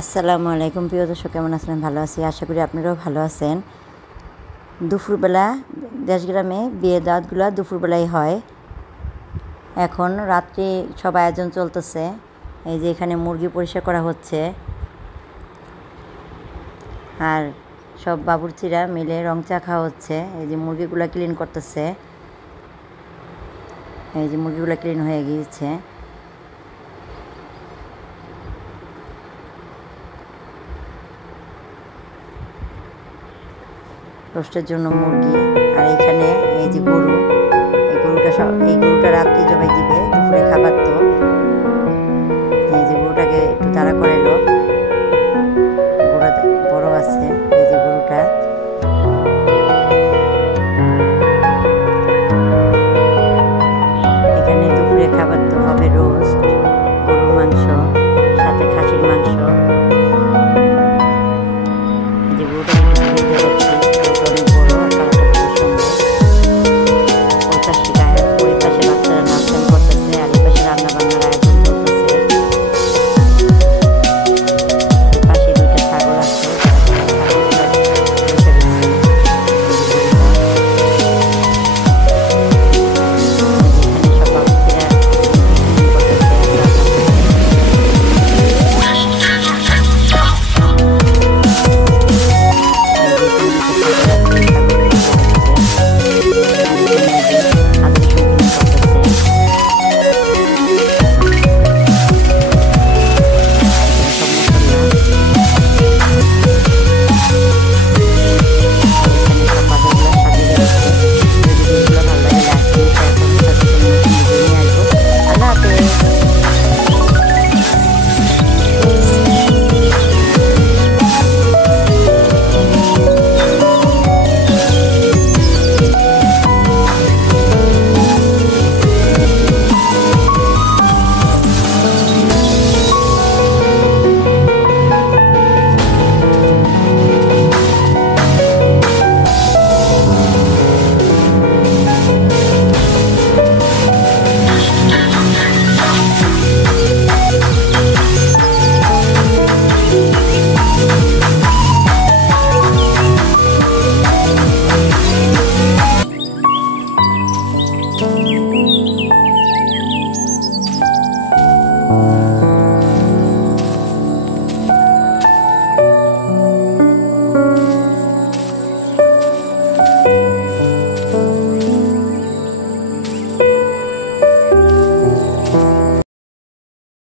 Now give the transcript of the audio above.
আসসালামু আলাইকুম প্রিয় দর্শক, কেমন আছেন? ভালো আছি, আশা করি আপনারাও ভালো আছেন। দুপুরবেলা দেশগ্রামে বিয়ে দাওয়াতগুলো দুপুরবেলায় হয়। এখন রাত্রে সব আয়োজন চলতেছে। এই যে এখানে মুরগি পরিষ্কার করা হচ্ছে, আর সব বাবুর্চিরা মিলে রং চা খাওয়া হচ্ছে। এই যে মুরগিগুলো ক্লিন করতেছে, এই যে মুরগিগুলো ক্লিন হয়ে গিয়েছে। রোস্টের জন্য মুরগি, আর এইখানে এই যে গরু, এই গরুটা রাত্রি জবাই দিবে, দুপুরে খাবার। তো এই যে গরুটাকে একটু তাড়া করাইলো।